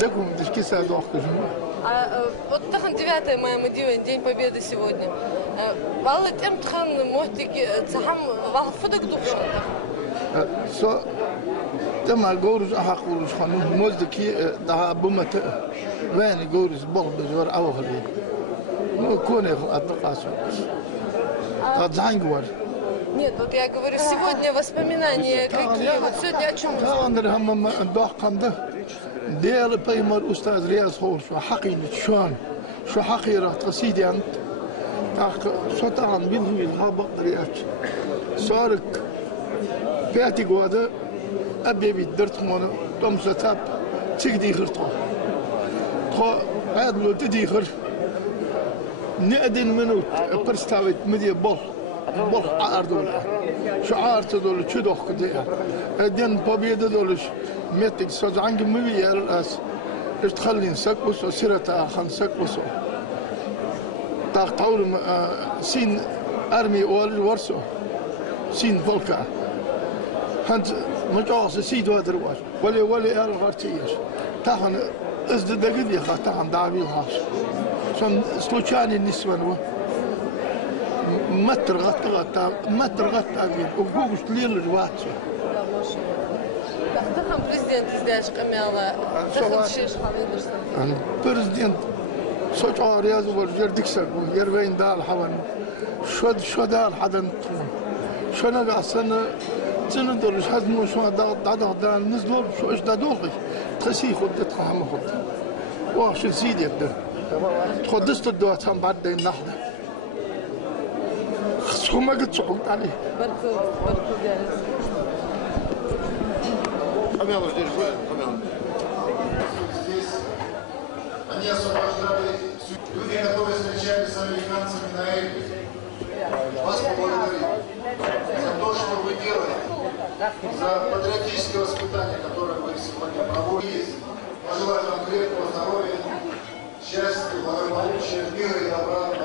Декум дешки садох кожу. Вот тахан 9 мая мы делаем День Победы сегодня. Валла тем тахан мохтики цахам валфудак духшан. Со تما جورز أحقولش خانوم مزدكي ده بمت وين جورز بول بجور أوغلي ну коне отдакасу отзангвар. Нет, вот я говорю, сегодня воспоминания какие? Вот сегодня о чем? هم ضحكم ديال بايمر أستاذ رياض خور شو حقيقة شون شو حقيقة قصيدة أنت شو طعم بينه الهابط رياض صارك فاتي قواده أبي بيدرت مانا توم ستاب تيجي خرطة خا هذا لو تدي خر نقدن منو برستاويت مدي بول عاردول شعار تدول شو دوخ كده الدين بابيد دولش ميتك صار عنك مبي الأس اشتخلين سكوس وسيرة خان سكوس تقطعون سين أرمي والورسو سين فولكا هنت مجاز سيد هذا الواش ولا الغرتيش تاخن ازد دقيقة خا تاخن دعوي الهاش شن سلوشاني النسوان متر غطى أجين وجوجش ليل الواتش. تاخن بريزيدنت إزداش قميلة تاخن شيش خالد بريزيدنت سوتش رياض ورجال دكسر ويربين دال حوان شو دال حدا نطون شو نقع سنة دول شو هذا شو دا نزلوا شو إيش دا دوغي تخسي خد تخهم خد واش نسيد يبدأ تخدست الدوات هم بعد النهضة شو ما قد صعود عليه بركو جالس Они освобождали люди, которые встречались с американцами на Эльбе. Вас поблагодарю за то, что вы делаете, за патриотическое воспитание, которое вы сегодня проводите. Пожелаю вам крепкого здоровья, счастья, благополучия, мира и добра.